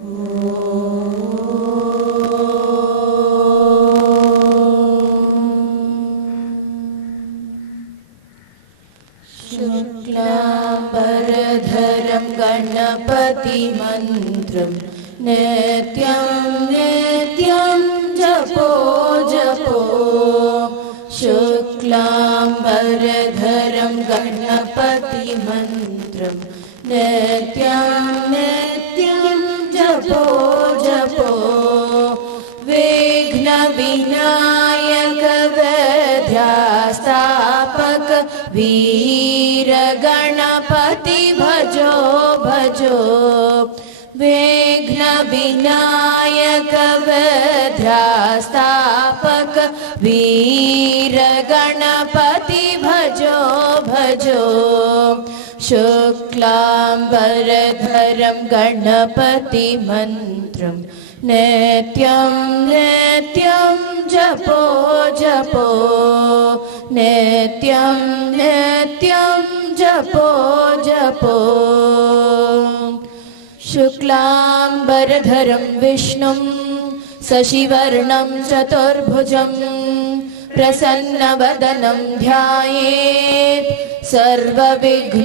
शुक्लाम्बरधरं गणपतिमन्त्रं नित्यं नित्यं जपो जपो। शुक्लाम्बरधरं गणपतिमन्त्रं नित्यं नित्यं जपो जपो। विघ्नविनायक विद्यास्थापक वीर गणपति भजो भजो। विघ्न विनायक विद्यास्थापक वीर गणपति भजो भजो। शुक्लाम्बरधरं गणपति मंत्रं नित्यं नित्यं जपो जपो। नित्यं नित्यं जपो जपो। शुक्लाम्बरधरं विष्णुं शशिवर्णं चतुर्भुजं प्रसन्नवदनं ध्यायेत् सर्वविघ्नोपशान्तये।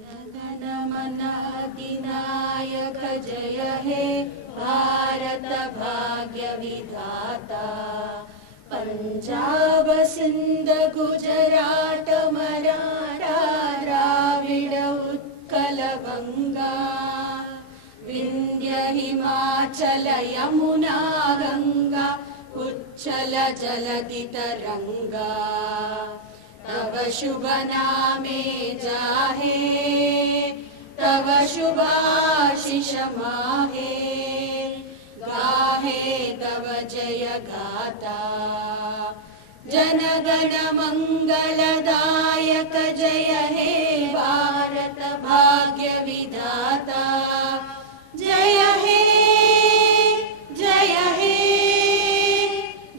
जनगणमन अधिनायक जय हे भारत भाग्य विधाता। पंजाब सिंध गुजरात मराठा द्राविड उत्कल गंगा विंध्य हिमाचल यमुना गंगा उच्चल जलधि तरंगा। तव शुभ नामे जाहे तव शुभाशिष माहे। गाहे तव जय गाथा जनगण मंगलदायक जय हे भारत भाग्य विधाता। जय हे जय हे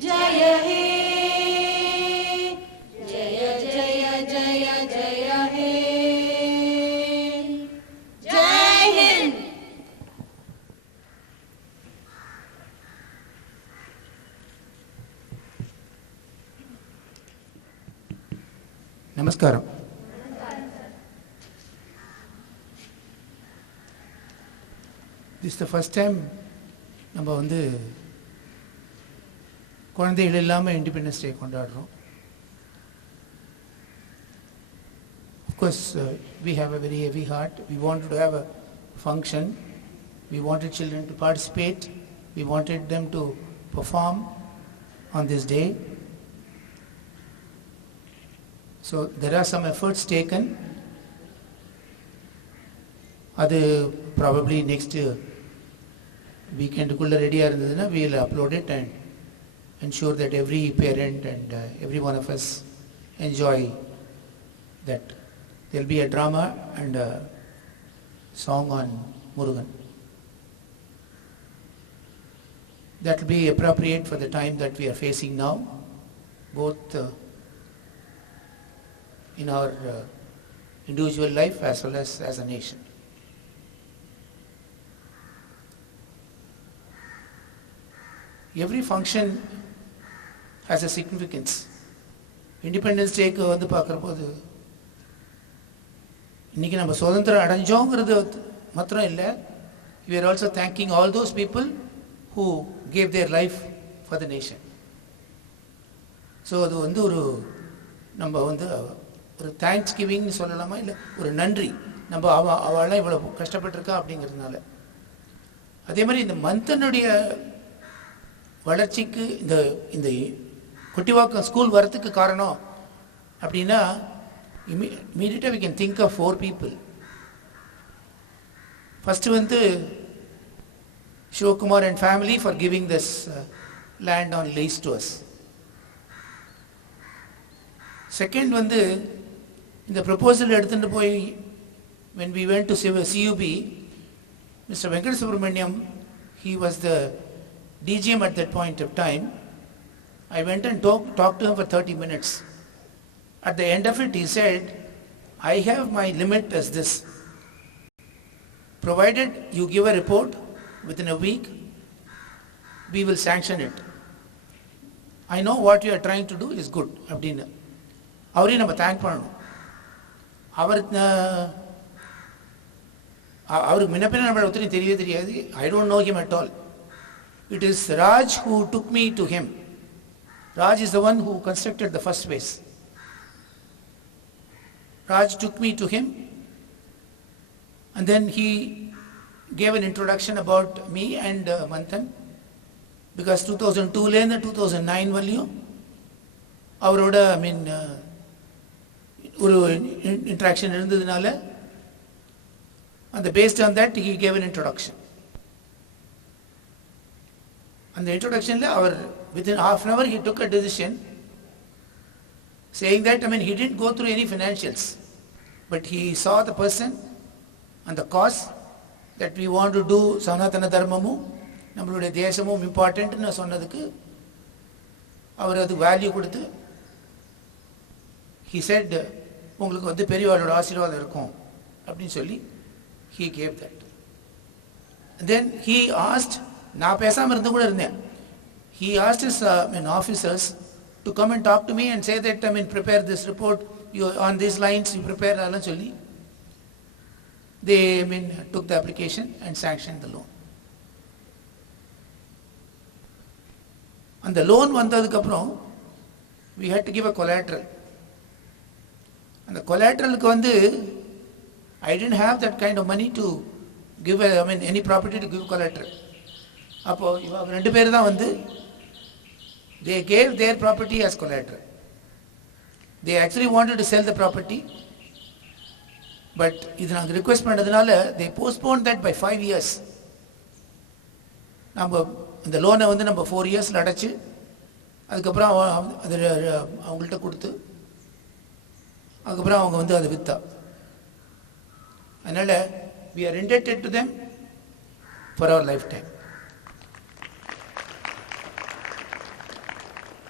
जय हे जय जय जय जय हे। जय हिंद। நமஸ்காரம். This is the first time நம்ம வந்து குழந்தைகள் இல்லாமல் இண்டிபெண்டன்ஸ் டே கொண்டாடுறோம். Of course, we have a very heavy heart. We wanted to have a function. We wanted children to participate. We wanted them to perform on this day. So there are some efforts taken. அது probably next weekend குள்ள ரெடியாக இருந்ததுன்னா we will upload it and ensure that every parent and every one of us enjoy that. There will be a drama and a song on Murugan. That will be appropriate for the time that we are facing now, both in our individual life as well as a nation. Every function has a significance. Independence டேக்கு வந்து பார்க்குற போது இன்றைக்கி நம்ம சுதந்திரம் அடைஞ்சோங்கிறது மாத்திரம் இல்லை, we are also thanking all those people who gave their life for the nation. So அது வந்து ஒரு நம்ம வந்து ஒரு தேங்க்ஸ் கிவிங்னு சொல்லலாமா, இல்லை ஒரு நன்றி, நம்ம அவளாம் இவ்வளோ கஷ்டப்பட்டிருக்கா அப்படிங்கிறதுனால. அதே மாதிரி இந்த மந்தனுடைய வளர்ச்சிக்கு இந்த இந்த கொட்டிவாக்கம் ஸ்கூல் வரத்துக்கு காரணம் அப்படின்னா immediately we can think of 4 people. First வந்து Shivakumar and family for giving this land on lease to us. Second வந்து இந்த ப்ரொபோசல் எடுத்துட்டு போய் when we went to CUB, Mr. Venkata Subramaniam, he was the DGM at that point of time. I went and talked to him for 30 minutes. At the end of it, he said, I have my limit as this. Provided you give a report within a week, we will sanction it. I know what you are trying to do is good. அப்படின்னு அவரையும் நம்ம தேங்க் பண்ணணும். அவருக்கு முன்னப்பின நம்மளை ஒத்துணை தெரியவே தெரியாது. I don't know him at all. It is Raj who took me to him. Raj is the one who constructed the first phase. Raj took me to him, and then he gave an introduction about me and Manthan, because 2002 and 2009 value அவரோட ஒரு interaction இருந்ததுனால, and based on that he gave an introduction. And the introduction within half an hour he took a decision saying that he didn't go through any financials, but he saw the person and the cause that we want to do Sanatana Dharmamu, நம்மளுடைய தேசமும் இம்பார்ட்டன்ட்னு சொன்னதுக்கு அவர் அது வேல்யூ கொடுத்து he said உங்களுக்கு வந்து பெரியவாளோட ஆசீர்வாதம் இருக்கும் அப்படின்னு சொல்லி he gave that. And then he asked, நான் பேசாமல் இருந்து கூட இருந்தேன், he asked his officers to come and talk to me and say that prepare this report, you on these lines you prepare அதெல்லாம் சொல்லி they took the application and sanctioned the loan. அந்த லோன் வந்ததுக்கு அப்புறம் we had to give a collateral. அந்த collateralக்கு வந்து I didn't have that kind of money to give any property to give collateral. அப்போ இவங்க ரெண்டு பேர் தான் வந்து they gave their property as collateral. They actually wanted to sell the property, but இது நாங்கள் ரிக்வெஸ்ட் பண்ணதுனால they postponed that by 5 years. நம்ம இந்த லோனை வந்து நம்ம 4 years அடைச்சு அதுக்கப்புறம் அது அவங்கள்ட்ட கொடுத்து அதுக்கப்புறம் அவங்க வந்து அதை விற்றா. அதனால் we are indebted to them for our lifetime.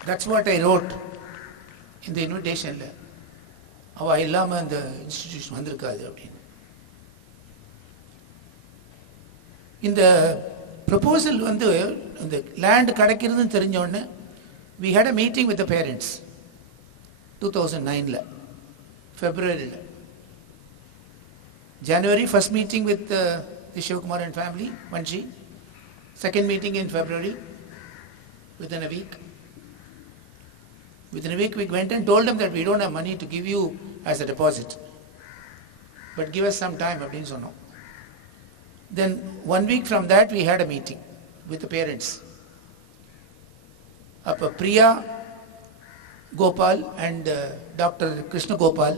That's what I wrote in the invitation. அவள் இல்லாமல் அந்த இன்ஸ்டிடியூஷன் வந்திருக்காது அப்படின்னு. இந்த ப்ரொபோசல் வந்து இந்த லேண்ட் கிடைக்கிறதுன்னு தெரிஞ்சோடனே we had a meeting with the parents 2009 February. January first meeting with the Shivakumar and family, Manchi. Second meeting in February. Within a week we went and told them that we don't have money to give you as a deposit, but give us some time அப்படின்னு சொன்னோம். Then 1 week from that we had a meeting with the parents. அப்போ Priya Gopal and Dr. Krishna Gopal,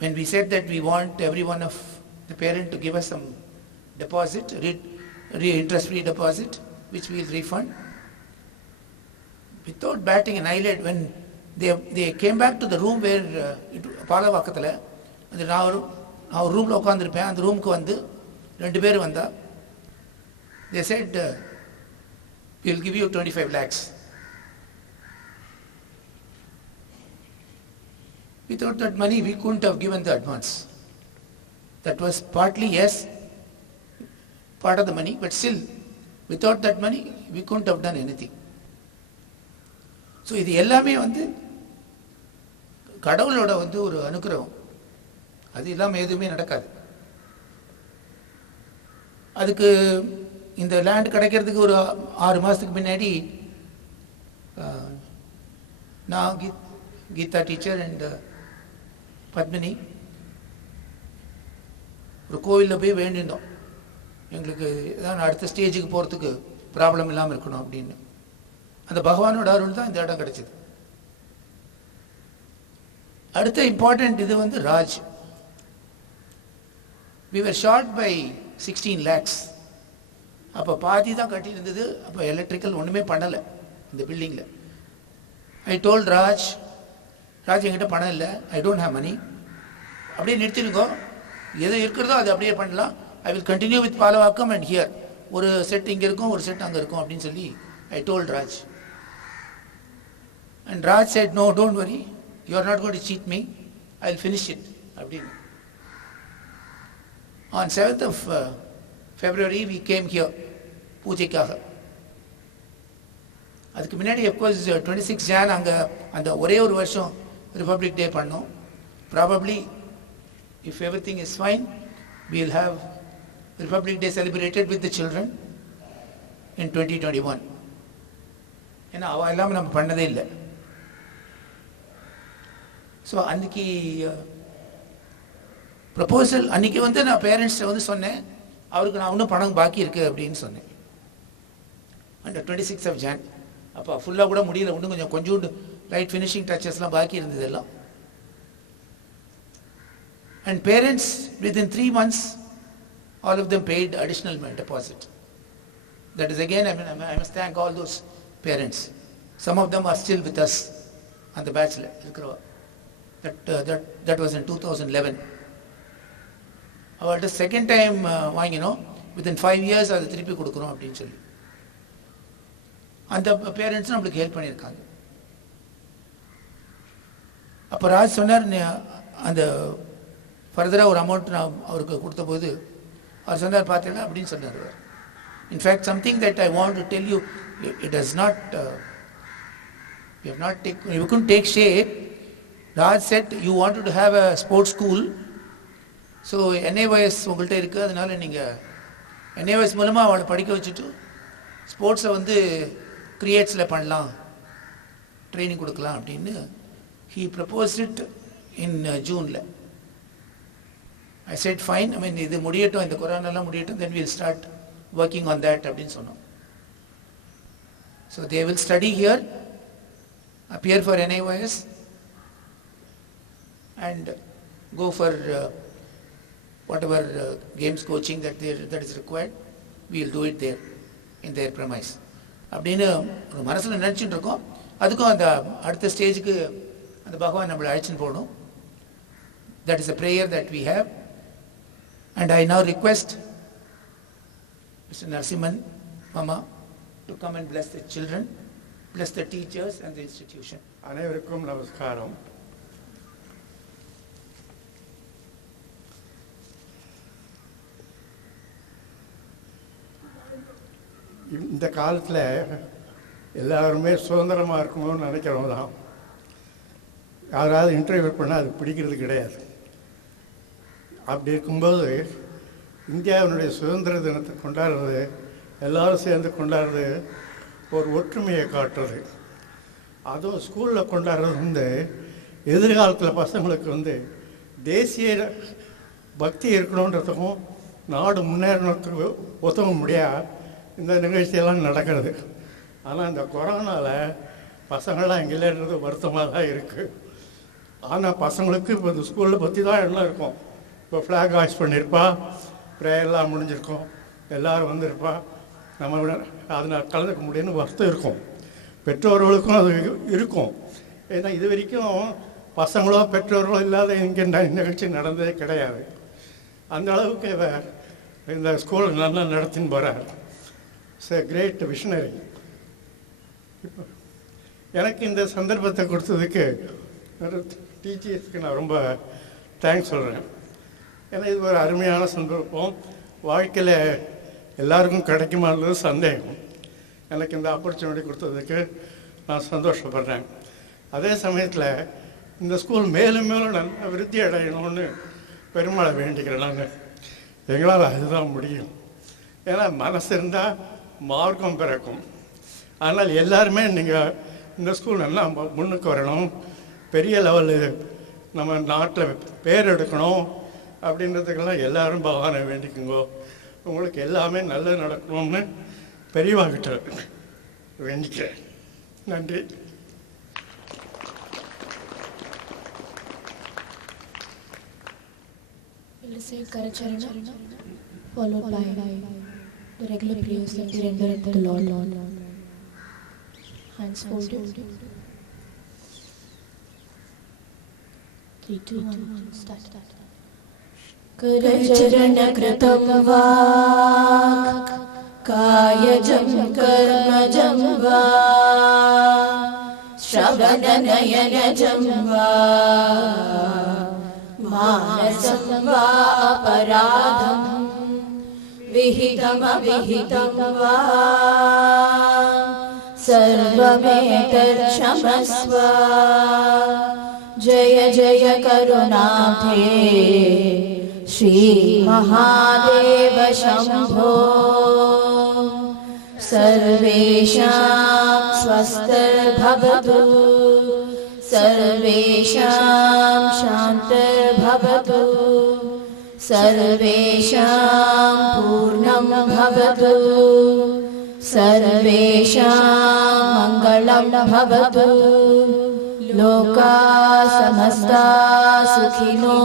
when we said that we want every one of the parent to give us some deposit, interest-free deposit, which we will refund, without batting an eyelid, when they came back to the room where பாலவாக்கத்தில் அந்த நான் ஒரு ரூமில் உட்காந்துருப்பேன், அந்த ரூமுக்கு வந்து 2 பேர் வந்தா, they said we will give you 25 lakhs. Without that money, we couldn't have given the advance. That was partly, yes, part of the money, but still, without that money, we couldn't have done anything. So, இது எல்லாமே வந்து கடவுளோட வந்து ஒரு அனுக்கிரகம். அது இல்லாமல் எதுவுமே நடக்காது. அதுக்கு இந்த லேண்ட் கிடைக்கிறதுக்கு ஒரு 6 மாதத்துக்கு முன்னாடி நான் கீதா டீச்சர் அண்ட் பத்மினி ஒரு கோவிலில் போய் வேண்டியிருந்தோம். எங்களுக்கு ஏதாவது அடுத்த ஸ்டேஜுக்கு போகிறதுக்கு ப்ராப்ளம் இல்லாமல் இருக்கணும் அப்படின்னு. அந்த பகவானோட அருள் தான் இந்த இடம் கிடைச்சிது. அடுத்த இம்பார்ட்டன்ட் இது வந்து Raj. we were short by 16 lakhs. அப்போ பாதி தான் கட்டியிருந்தது. அப்போ எலக்ட்ரிக்கல் ஒன்றுமே பண்ணலை இந்த பில்டிங்கில். ஐ டோல்ட் ராஜ் என்கிட்ட பணம் இல்லை, ஐ டோன்ட் ஹேவ் மணி, அப்படியே நிறுத்திருக்கோ, எது இருக்கிறதோ அது அப்படியே பண்ணலாம். I will continue with Palavakkam and here. ஒரு செட் இங்கே இருக்கும், ஒரு செட் அங்கே இருக்கும் அப்படின்னு சொல்லி ஐ டோல்ட் ராஜ். அண்ட் Raj said, no, don't worry, you are not going to cheat me, I will finish it அப்படின்னு. On 7th of February we came here பூஜைக்காக. அதுக்கு முன்னாடி அஃப்கோர்ஸ் 26 Jan அங்கே அந்த ஒரே ஒரு வருஷம் ரிபப்ளிக் டே பண்ணோம். Probably if every thing is fine we will have Republic Day celebrated with the children in 2021. ஏன்னா அவ எல்லாம் நம்ம பண்ணதே இல்லை. ஸோ அன்றைக்கி ப்ரப்போசல் அன்றைக்கி வந்து நான் பேரண்ட்ஸ்ட்டை வந்து சொன்னேன், அவருக்கு நான் இன்னும் பணம் பாக்கி இருக்குது அப்படின்னு சொன்னேன். அந்த 26th of Jan. அப்போ ஃபுல்லாக கூட முடியல, இன்னும் கொஞ்சோண்டு லைட் ஃபினிஷிங் டச்சஸ்லாம் பாக்கி இருந்தது எல்லாம். And parents within 3 months all of them paid additional deposit. That is again, I must thank all those parents. Some of them are still with us on the batch. That was in 2011. அவர்கிட்ட second time வாங்கினோம், within 5 years அதை திருப்பி கொடுக்குறோம் அப்படின்னு சொல்லி. அந்த பேரண்ட்ஸும் நம்மளுக்கு ஹெல்ப் பண்ணியிருக்காங்க. அப்போ ராஜ் சொன்னார், அந்த ஃபர்தராக ஒரு அமௌண்ட் நான் அவருக்கு கொடுத்த போது அவர் சொன்னார், பார்த்தீங்களா அப்படின்னு சொன்னார். In fact something that I want to tell you, it does not you couldn't take shape. Raj said you wanted to have a sports school, so NAYS உங்கள்கிட்ட இருக்குது, அதனால நீங்கள் NAYS மூலமாக அவளை படிக்க வச்சுட்டு ஸ்போர்ட்ஸை வந்து கிரியேட்ஸில் பண்ணலாம், ட்ரைனிங் கொடுக்கலாம் அப்படின்னு he proposed it in June. I said fine, இது முடியட்டும், இந்த கொரோனாலாம் முடியட்டும், then we'll start working on that அப்படின்னு சொன்னோம். So they will study here, appear for NAYS and go for whatever games coaching that is required. We'll do it there in their premise அப்படின்னு ஒரு மனசில் நினச்சிட்டு இருக்கோம். அதுக்கும் அந்த அடுத்த ஸ்டேஜுக்கு அந்த பகவான் நம்மளை அழைச்சின்னு போகணும். That is a prayer that we have. And I now request Mr. Narasimhan Mama to come and bless the children, bless the teachers and the institution. அனைவருக்கும் நமஸ்காரம். இந்த காலத்தில் எல்லாருமே சுதந்திரமாக இருக்கணும்னு நினைக்கிறவங்க தான். யாராவது இன்டர்வியூ பண்ணால் அது பிடிக்கிறது கிடையாது. அப்படி இருக்கும்போது இந்தியாவினுடைய சுதந்திர தினத்தை கொண்டாடுறது, எல்லோரும் சேர்ந்து கொண்டாடுறது ஒரு ஒற்றுமையை காட்டுறது. அதுவும் ஸ்கூலில் கொண்டாடுறது வந்து எதிர்காலத்தில் பசங்களுக்கு வந்து தேசிய பக்தி இருக்கணுன்றதுக்கும் நாடு முன்னேறத்துக்கு உதவ முடியாது இந்த நிகழ்ச்சியெல்லாம் நடக்கிறது. ஆனால் இந்த கொரோனாவில் பசங்களாம் இங்கே இல்லைன்றது வருத்தமாக தான் இருக்குது. ஆனால் பசங்களுக்கு இப்போ இந்த ஸ்கூலில் பற்றி தான் எல்லாம் இருக்கும். இப்போ ஃப்ளாக் ஹாய்ஸ்ட் பண்ணியிருப்பா, ப்ரேயர்லாம் முடிஞ்சிருக்கோம், எல்லோரும் வந்திருப்பா, நம்ம அதில் கலந்துக்க முடியும்னு வருத்தம் இருக்கும். பெற்றோர்களுக்கும் அது இருக்கும். ஏன்னா இது வரைக்கும் பசங்களோ பெற்றோர்களோ இல்லாத இங்கே நிகழ்ச்சி நடந்ததே கிடையாது. அந்த அளவுக்கு இந்த ஸ்கூல் நல்லா நடத்தின்னு போகிறார். It's a great visionary. இப்போ எனக்கு இந்த சந்தர்ப்பத்தை கொடுத்ததுக்கு டீச்சர்ஸ்க்கு நான் ரொம்ப தேங்க்ஸ் சொல்கிறேன். ஏன்னா இது ஒரு அருமையான சந்தர்ப்பம். வாழ்க்கையில் எல்லாருக்கும் கிடைக்குமான்றது சந்தேகம். எனக்கு இந்த ஆப்பர்ச்சுனிட்டி கொடுத்ததுக்கு நான் சந்தோஷப்படுறேன். அதே சமயத்தில் இந்த ஸ்கூல் மேலும் மேலும் நல்ல விருத்தி அடையணும்னு பெருமாளை வேண்டிக்கிறேன். நாங்கள் எங்களால் அதுதான் முடியும். ஏன்னா மனசு இருந்தால் மார்க்கம் பிறக்கும். ஆனால் எல்லாருமே நீங்கள் இந்த ஸ்கூல் நல்லா முன்னுக்கு வரணும், பெரிய லெவலில் நம்ம நாட்டில் பேர் எடுக்கணும் அப்படின்றதுக்கெல்லாம் எல்லாரும் பகவானை வேண்டிக்குங்கோ. உங்களுக்கு எல்லாமே நல்லது நடக்கணும்னு பெரியவாகிட்ட வேண்டிக்கிறேன். நன்றி. We'll say Karacharana, followed by the regular prayers that we render unto the Lord. Hands folded. 3, 2, 1, start. करचरणकृतं वाक् कायजं कर्मजं वा श्रवणनयनजं वा मानसं वा अपराधं विहितमविहितं वा सर्वमेतत्क्षमस्व। जय जय करुणाब्धे श्री महादेव शंभो। सर्वेषां स्वस्तिर्भवतु, सर्वेषां शान्तिर्भवतु, सर्वेषां पूर्णं भवतु, सर्वेषां मङ्गलं भवतु। लोकाः समस्ताः सुखिनो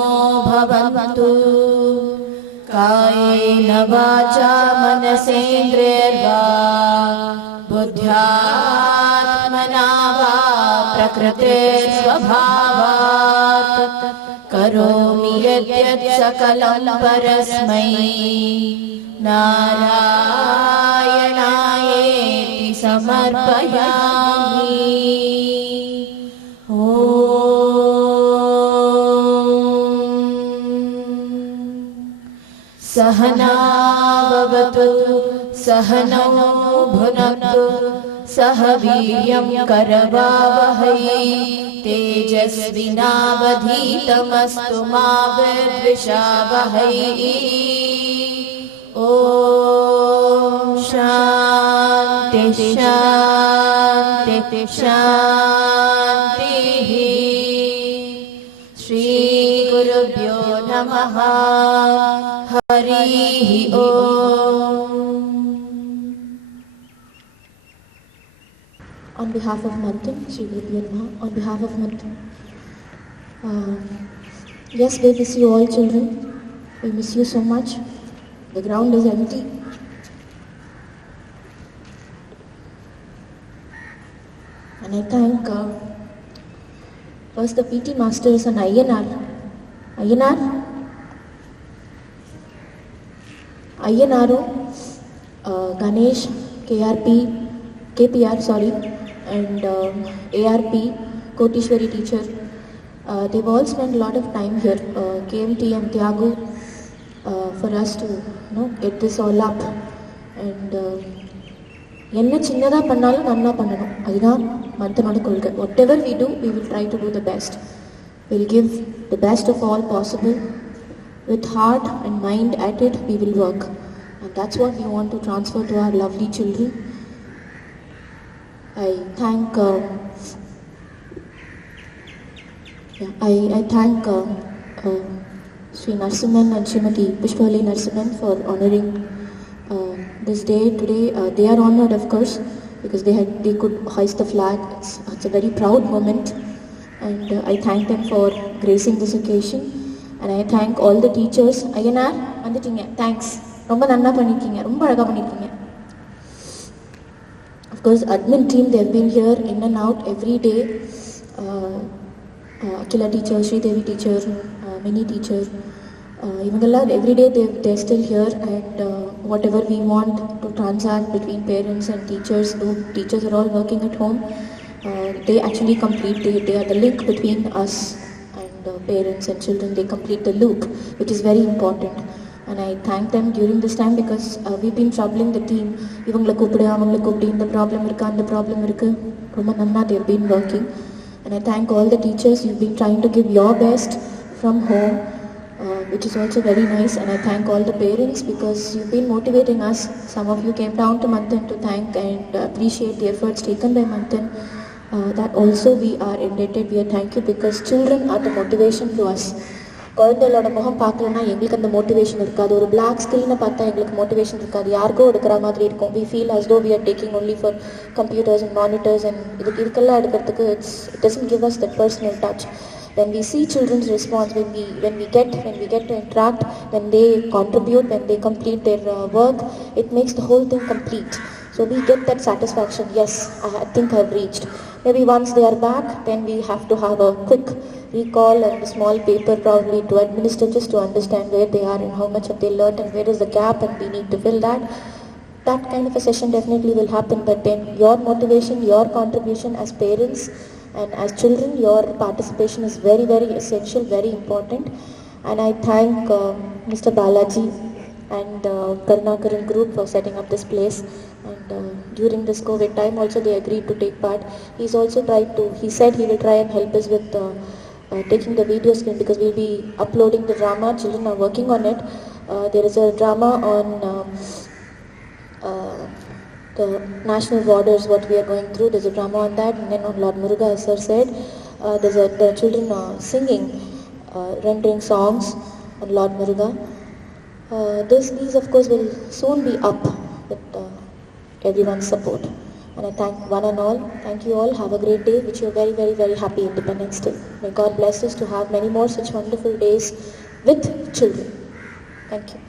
भवन्तु। कायेन वाचा मनसेन्द्रियैर्वा बुद्ध्यात्मना वा प्रकृतिस्वभावात् करोमि यद्यत् सकलं परस्मै नारायणायेति समर्पयामि। सहना भवतु सहनौ भुनक्तु सह वीर्यं करवावहै तेजस्विनावधीतमस्तु मा विद्विषावहै। ॐ शान्ति शान्ति शान्तिः। श्री गुरुभ्यो नमः। हरिः ॐ। On behalf of Manthan, Sri Gurubhyo Namaha, on behalf of Manthan, yes, we miss you all children. We miss you so much. The ground is empty. And I thank first the PT masters and Ayyanaru, Ganesh, KPR, and ARP, Kotishwari teacher. They've all spent a lot of time here, KMT and Tyagu, for us to get this all up. And என்ன சின்னதா பண்ணாலும் நல்லா பண்ணணும், அதுதான் மந்தனோட கொள்கை. Whatever we do, we will try to do the best. We'll give the best of all possible. With heart and mind at it, we will work. And that's what we want to transfer to our lovely children. I thank Sri Narasimhan and Srimati Pushpali Narasimhan for honoring this day today. They are honored, of course, because they could hoist the flag. It's a very proud moment, and I thank them for gracing this occasion. And I thank all the teachers. Ayyanar வந்துட்டீங்க, thanks. ரொம்ப நன்னா பண்ணிருக்கீங்க, ரொம்ப அழகா பண்ணிருக்கீங்க. Of course, admin team, they have been here in and out every day. Akila teacher, Sri Devi teacher, Mini teacher, இவங்கெல்லாம் every day they're still here, and whatever we want to transact between parents and teachers, though teachers are all working at home, they actually complete, they are the link between us parents and children, they complete the loop, which is very important. And I thank them during this time because we've been troubling the team. இவங்களை கூப்பிடு அவங்களை கூப்பிடு இந்த ப்ராப்ளம் இருக்குது அந்த ப்ராப்ளம் இருக்குது ரொம்ப நன்னா they've been working. And I thank all the teachers. You've been trying to give your best from home, which is also very nice. And I thank all the parents because you've been motivating us. Some of you came down to Manthan to thank and appreciate the efforts taken by Manthan. That also we are indebted. We are thank you because children are the motivation to us. குழந்தைகளோட முகம் பார்க்கலன்னா எங்களுக்கு அந்த மோட்டிவேஷன் இருக்காது. ஒரு பிளாக் ஸ்க்ரீனை பார்த்தா எங்களுக்கு மோட்டிவேஷன் இருக்காது. யாருக்கோ எடுக்கிற மாதிரி இருக்கும். We feel as though we are taking only for computers and monitors and இதுக்கெல்லாம் எடுக்கிறதுக்கு it doesn't give us that personal touch. When we see children's response, when we get to interact, when they contribute, when they complete their work, it makes the whole thing complete. So we get that satisfaction. Yes, I think I've reached. Maybe once they are back, then we have to have a quick recall and a small paper probably to administer just to understand where they are and how much have they learned and where is the gap and we need to fill that. That kind of a session definitely will happen, but then your motivation, your contribution as parents and as children, your participation is very, very essential, very important. And I thank Mr. Balaji and Karnakaran group for setting up this place. And during this COVID time also they agreed to take part. He said he will try and help us with taking the video screen because we'll be uploading the drama. Children are working on it. There is a drama on the national borders, what we are going through. There's a drama on that, and then on Lord Muruga, as sir said, there are children singing, rendering songs on Lord Muruga. These of course will soon be up with everyone's support. And I thank one and all. Thank you all. Have a great day. Wish you a very, very, very happy Independence Day. May God bless us to have many more such wonderful days with children. Thank you.